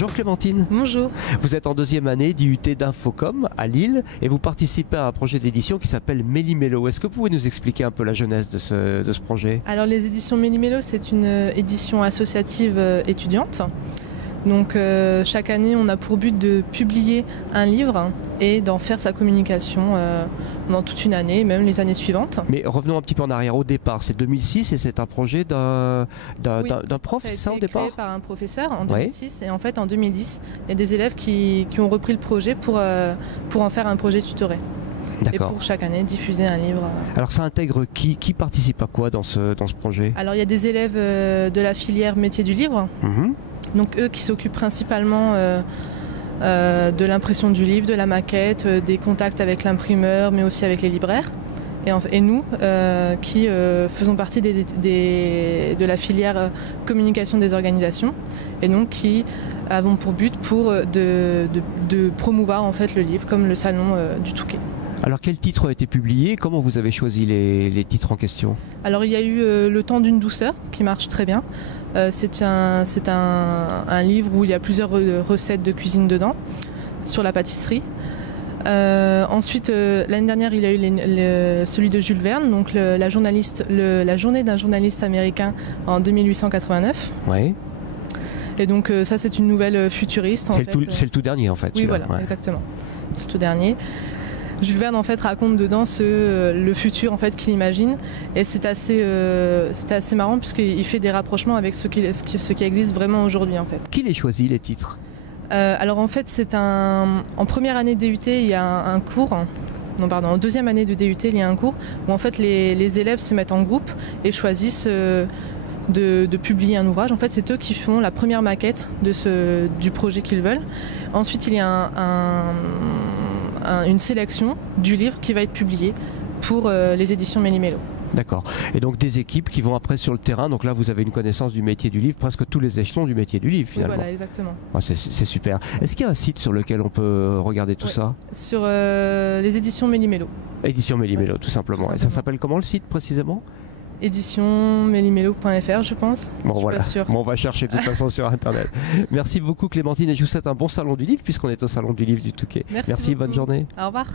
Bonjour Clémentine. Bonjour. Vous êtes en deuxième année d'IUT d'Infocom à Lille et vous participez à un projet d'édition qui s'appelle Méli-Mélo. Est-ce que vous pouvez nous expliquer un peu la genèse de ce projet? Alors les éditions Méli-Mélo, c'est une édition associative étudiante. Donc chaque année, on a pour but de publier un livre et d'en faire sa communication dans toute une année, même les années suivantes. Mais revenons un petit peu en arrière. Au départ, c'est 2006 et c'est un projet d'un prof, c'est ça au départ? Ça a été créé par un professeur en 2006 et en fait en 2010, il y a des élèves qui ont repris le projet pour en faire un projet tutoré. Et pour chaque année diffuser un livre. Alors ça intègre qui participe à quoi dans ce projet? Alors il y a des élèves de la filière métier du livre. Donc eux qui s'occupent principalement de l'impression du livre, de la maquette, des contacts avec l'imprimeur, mais aussi avec les libraires. Et nous qui faisons partie de la filière communication des organisations et donc qui avons pour but de promouvoir en fait le livre comme le salon du Touquet. Alors quel titre a été publié? Comment vous avez choisi les titres en question? Alors il y a eu Le temps d'une douceur qui marche très bien. C'est un livre où il y a plusieurs recettes de cuisine dedans, sur la pâtisserie. Ensuite, l'année dernière, il y a eu celui de Jules Verne, donc la journée d'un journaliste américain en 1889. Ouais. Et donc ça, c'est une nouvelle futuriste. C'est le tout dernier en fait. Oui, voilà, exactement. C'est le tout dernier. Jules Verne en fait raconte dedans le futur en fait qu'il imagine et c'est assez marrant puisqu'il fait des rapprochements avec ce qui existe vraiment aujourd'hui en fait. Qui les choisit les titres? Alors en fait en première année de DUT il y a un cours. Non pardon, en deuxième année de DUT il y a un cours où en fait les élèves se mettent en groupe et choisissent de publier un ouvrage. En fait c'est eux qui font la première maquette du projet qu'ils veulent. Ensuite il y a une sélection du livre qui va être publié pour les éditions Méli-Mélo. D'accord. Et donc des équipes qui vont après sur le terrain. Donc là, vous avez une connaissance du métier du livre, presque tous les échelons du métier du livre finalement. Oui, voilà, exactement. Ah, c'est super. Est-ce qu'il y a un site sur lequel on peut regarder tout ça? Sur les éditions Méli-Mélo. Éditions Méli-Mélo, tout simplement. Et ça s'appelle comment le site précisément? éditionmélimelo.fr je pense. Bon je voilà, on va chercher de toute façon sur internet. Merci beaucoup Clémentine et je vous souhaite un bon salon du livre puisqu'on est au salon du livre du Touquet. Merci bonne journée. Au revoir.